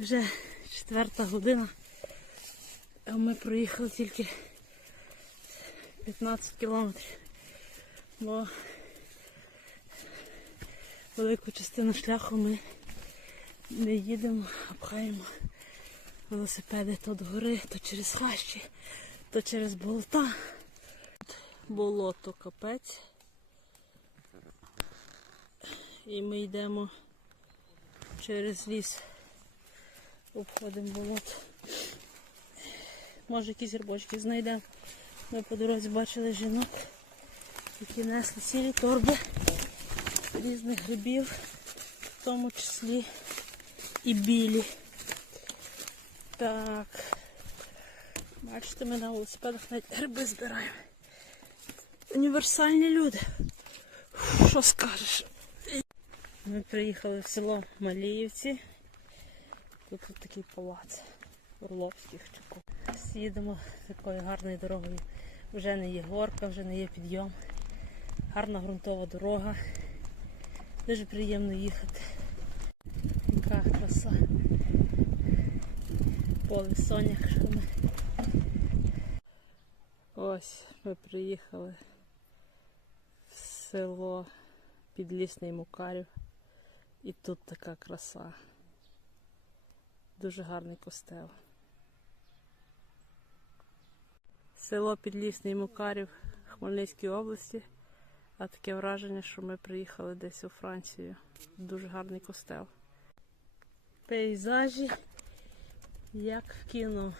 Вже четверта година, а ми проїхали тільки 15 кілометрів, бо велику частину шляху ми не їдемо, а пхаємо велосипеди то до гори, то через хащі, то через болота. Болото капець. І ми йдемо через ліс. Обходимо болото. Може якісь грибочки знайдемо. Ми по дорозі бачили жінок, які несли цілі торби різних грибів, в тому числі і білі. Так. Бачите, ми на велосипедах навіть гриби збираємо. Універсальні люди. Що скажеш? Ми приїхали в село Маліївці. Тут, такий палац Орловських чуков. Їдемо такою гарною дорогою. Вже не є горка, вже не є підйом. Гарна ґрунтова дорога. Дуже приємно їхати. Яка краса. Поле соняшками. Ось ми приїхали в село Підлісний Мукарів. І тут така краса. Дуже гарний костел. Село Підлісний Мукарів Хмельницької області. А таке враження, що ми приїхали десь у Францію. Дуже гарний костел. Пейзажі, як в кіно.